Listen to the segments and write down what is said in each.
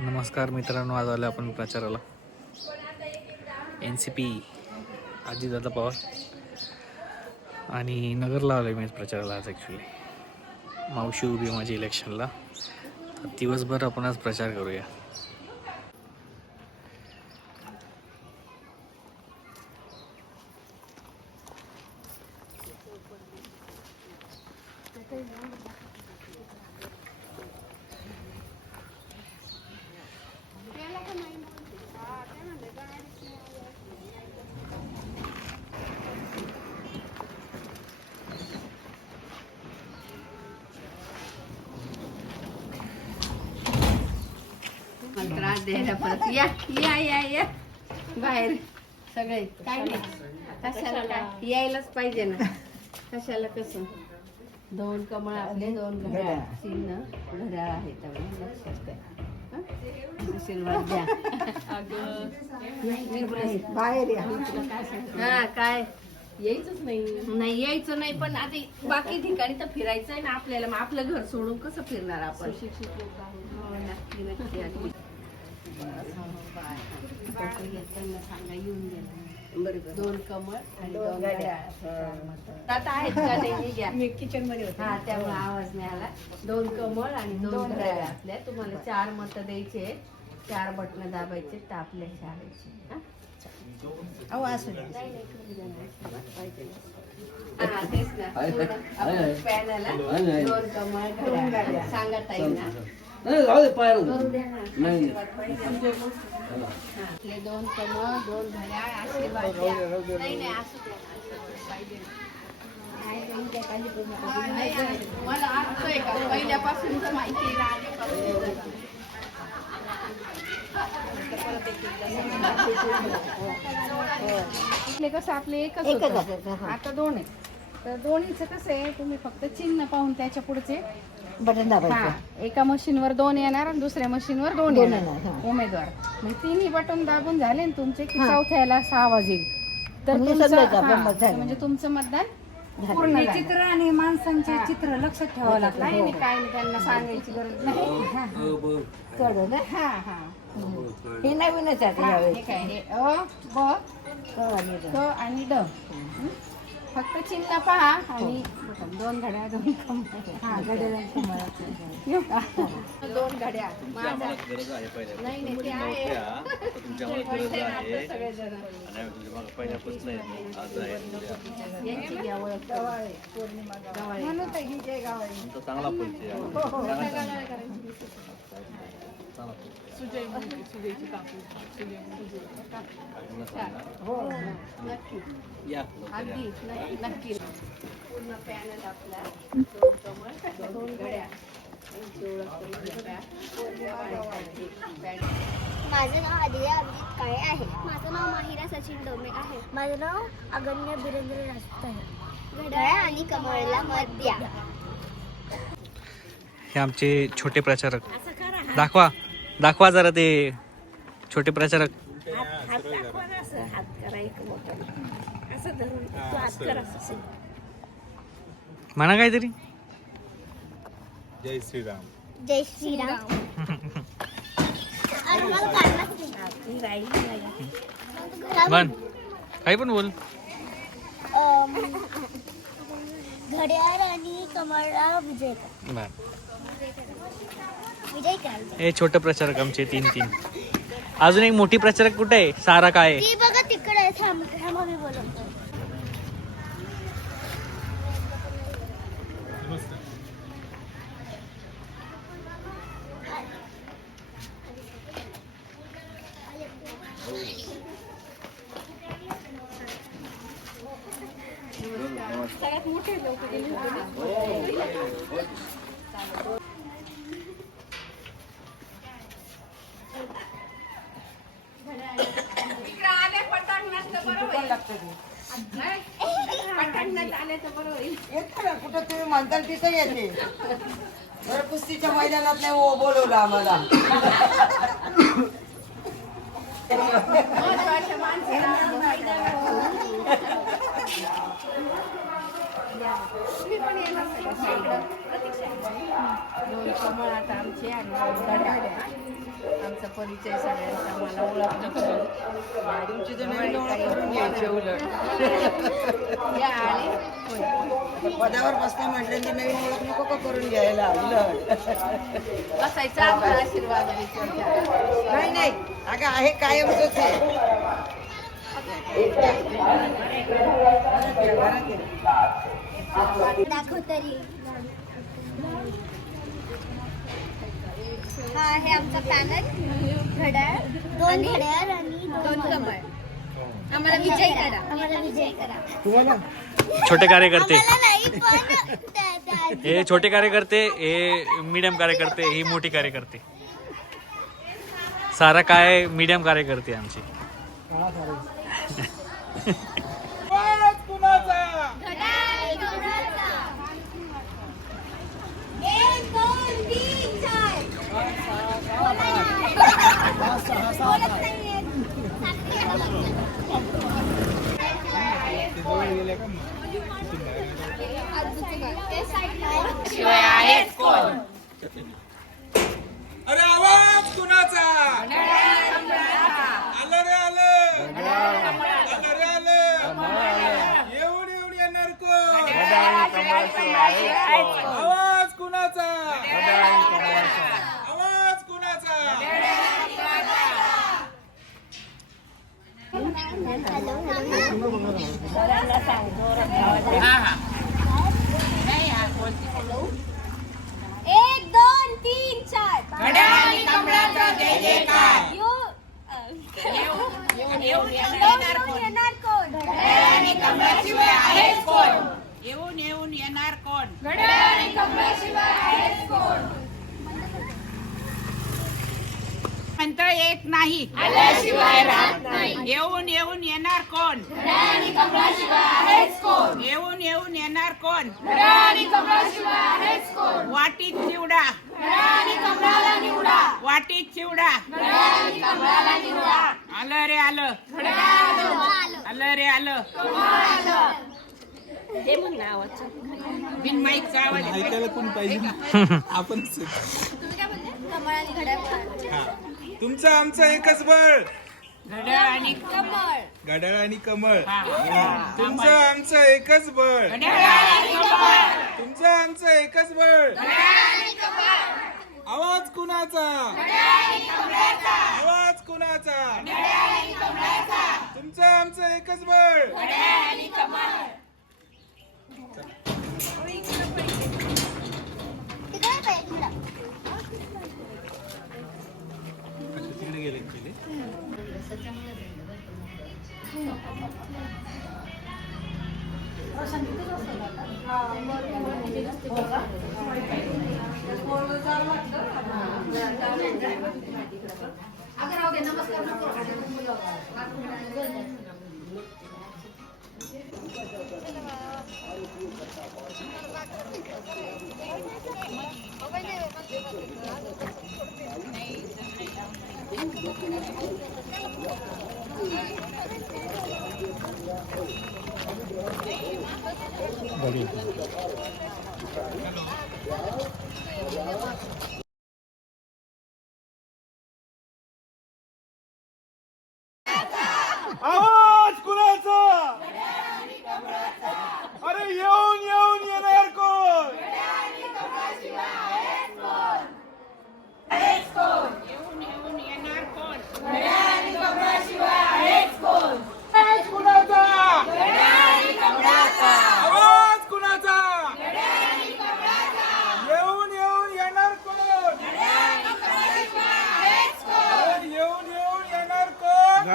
नमस्कार मित्रांनो आज आलो आपण प्रचाराला. N C P Ajitdada Pawar. आणि नगरला आलो आहे मी प्रचाराला आज ॲक्च्युली मावशी उभी माझी इलेक्शनला दिवसभर आपण आज प्रचार करूया मला त्रास द्यायला परत. या या या या. बाहेर. सगळे काय नाही. कशाला काय? यायलाच पाहिजे ना. कशाला कसं? दोन कमळ आपले दोन घड्याळ. चिन्ह. घड्याळ आहे त्यामुळे लक्षात द्या हं? आशीर्वाद द्या. बाहेर या. हा काय? यायचंच नाही. नाही यायचं नाही पण आता बाकी ठिकाणी तर फिरायचं आहे ना आपल्याला. मग आपलं घर सोडून कसं फिरणार आपण? हो, नक्की नक्की अगदी कसं येताना सांगा येऊन गेला दोन कमळ आणि दोन आता आहेत का नाही घ्या. मी किचनमध्ये होते. हा त्यामुळे आवाज नाही आला. दोन कमळ आणि दोन घड्याळ आपल्या. तुम्हाला चार मत द्यायचे चार बटन दाबायचे तर आपल्या शाळेचे. अहो असू. हा, तेच ना. पॅनल. दोन कमळ घड्याळ. सांगा ताई ना करू द्या ना. आशीर्वाद पाहिजे. हा, आपले दोन कमळ दोन घड्याळ आशीर्वाद द्या. नाही नाही असू द्या ना. आशीर्वाद पाहिजे ना. नाही, नाही, त्या काही करू नका. नाही, नाही. मला अर्थ आहे का पहिल्यापासूनच माहिती आहे ना, आधीपासून. आपले कसं आपले एकच एकच होतं. असायचं, हा. आता दोन आहे तर दोन्हीचं कसं आहे तुम्ही फक्त चिन्ह पाहून त्याच्या पुढचे बटन हा दाबायचं एका मशीनवर दोन येणार आणि दुसऱ्या मशीनवर दोन दोन येणार. येणार, हा. उमेदवार. मग तिन्ही बटन दाबून झाले ना तुमचे की हा. चौथ्याला असा आवाज येईल तर म्हणजे तुमचं समजायचं आपलं हा, मत झालं. म्हणजे तुमचं मतदान झालं. पूर्ण झालं. चित्र आणि माणसांचे चित्र लक्षात ठेवावं लागतं. नाही नाही, काय नाही त्यांना सांगायची गरज नाही. कळलं ना? हा हा. हे नवीनच आहे हा, यावेळेस. हे काय हे अ ब क आणि ड. हं? फक्त चिन्ह पहा आणि बटन. दोन घड्या दोन हा का? दोन घड्या. माझा गरज आहे पहिल्या नाही नाही ते आहे. तुमच्यामुळे गरज आहे. सगळेजण. पहिल्यापासून आज आहे. यांची घ्या ओळख गवाळे, पौर्णिमा गवाळे. म्हणून तर ही जय गाव आहे. तुमचा चांगला परिचय आहे. काय गवाळे करायची? चांगला परिचय हो नक्की. या. अगदी नक्की. नक्की. पूर्ण पॅनल आपला. दोन दोन घड्या. माझं नाव आदिया अभिजित काळे आहे. माझं नाव माहिरा सचिन डोमे आहे. माझं नाव अगन्य बिरेंद्र राजपूत आहे. घड्याळ आणि कमळला मत द्या हे आमचे छोटे प्रचारक. दाखवा. दाखवा जरा ते छोटे प्रचारक. म्हणा काहीतरी. जय श्रीराम. जय श्रीराम. अरे मला काढलाच नाही. घरा- म्हण. काही पण बोल. अम, घड्याळ आणि कमळला विजय कर. विजय करायचा हे छोटे प्रचारक आमचे तीन तीन. अजून एक मोठी प्रचारक कुठे आहे सारा काय आहे? ती बघा तिकडे आहे. थांब थांबा मी बोलवतो कुठं तुम्ही म्हणताल तिथं येते. बरं कुस्तीच्या मैदानात नाही हो बोलवलं आम्हाला. पण येणार. दोन कमळ आता आमचे आणि परिचय सगळ्यांचा मला ओळखणं करून तुमची तर नवीन ओळख करून घ्यायची उलट या आले होय. पदावर बसते म्हटलं की नवीन ओळख नको का करून घ्यायला उलट बसायचा आपला आशीर्वाद. नाही नाही अगं आहे कायमच आहे दाखव तरी. हा आहे आमचा पॅनल घड्याळ दोन घड्याळ आणि दोन कमळ आम्हाला विजय करा. आम्हाला विजय करा. छोटे कार्यकर्ते. हे छोटे कार्यकर्ते हे मीडियम कार्यकर्ते ही मोठी कार्यकर्ते. सारा काय मीडियम कार्यकर्ते आमची घड्याळ कमळाचा. एक, दोन, तीन, चार. बोला ना. बोलत नाहीये. ते साईडला आहे. शिवाय आहेच कोण अरे आवाज कुणाचा? आलं रे आलं. आलं रे आलं. येऊन येऊन येणार कोण? आवाज कुणाचा आवाज कुणाचा एक दोन तीन चार यो, अ, येऊन येणार कोण येऊन येऊन येणार कोण म्हणतं येत नाही. येऊन येऊन येणार कोण? येऊन येऊन येणार कोण? वाटीत चिवडा. वाटीत चिवडा. आलं रे आलं. आलं. रे आलं. बिन माईकचा आवाज येतोय. ऐकायला कोण पाहिजे? ना आपण तुम्ही काय म्हणले? कमळ आणि घड्याळ तुमचं आमचं एकच बळ. घड्याळ आणि कमळ. घड्याळ आणि कमळ. हा. तुमचं आमचं एकच बळ. घड्याळ आणि कमळ. तुमचं आमचं एकच बळ. आवाज कुणाचा? आवाज कुणाचा? तुमचं आमचं एकच बळ. तिकडे पाहिजे तिकडे गेले actually. आवाज कुणाचा अरे येऊन येऊन येणार कोण येऊन येऊन येणार कोण आवाज कुणाचा आवाज कुणाचा येऊन येऊन येणार कोण अरे येऊन येऊन येणार कोण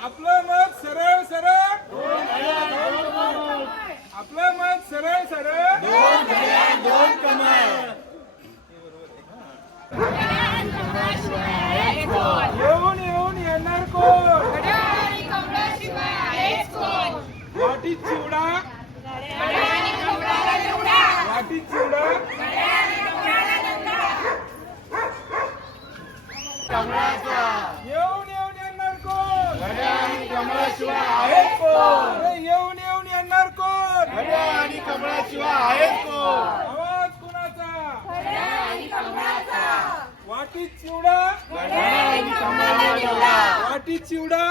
आपलं मत सरळ सरळ आपलं मत सरळ सरळ येऊन येऊन येणार कोण वाटीत चिवडा वाटीत चिवडा येऊन येऊन येणार कोण कमळाशिवाय आहेत कोण अरे येऊन येऊन येणार कोण आणि कमळाशिवाय आहेत कोण आवाज कुणाचा वाटीत चिवडा वाटीत चिवडा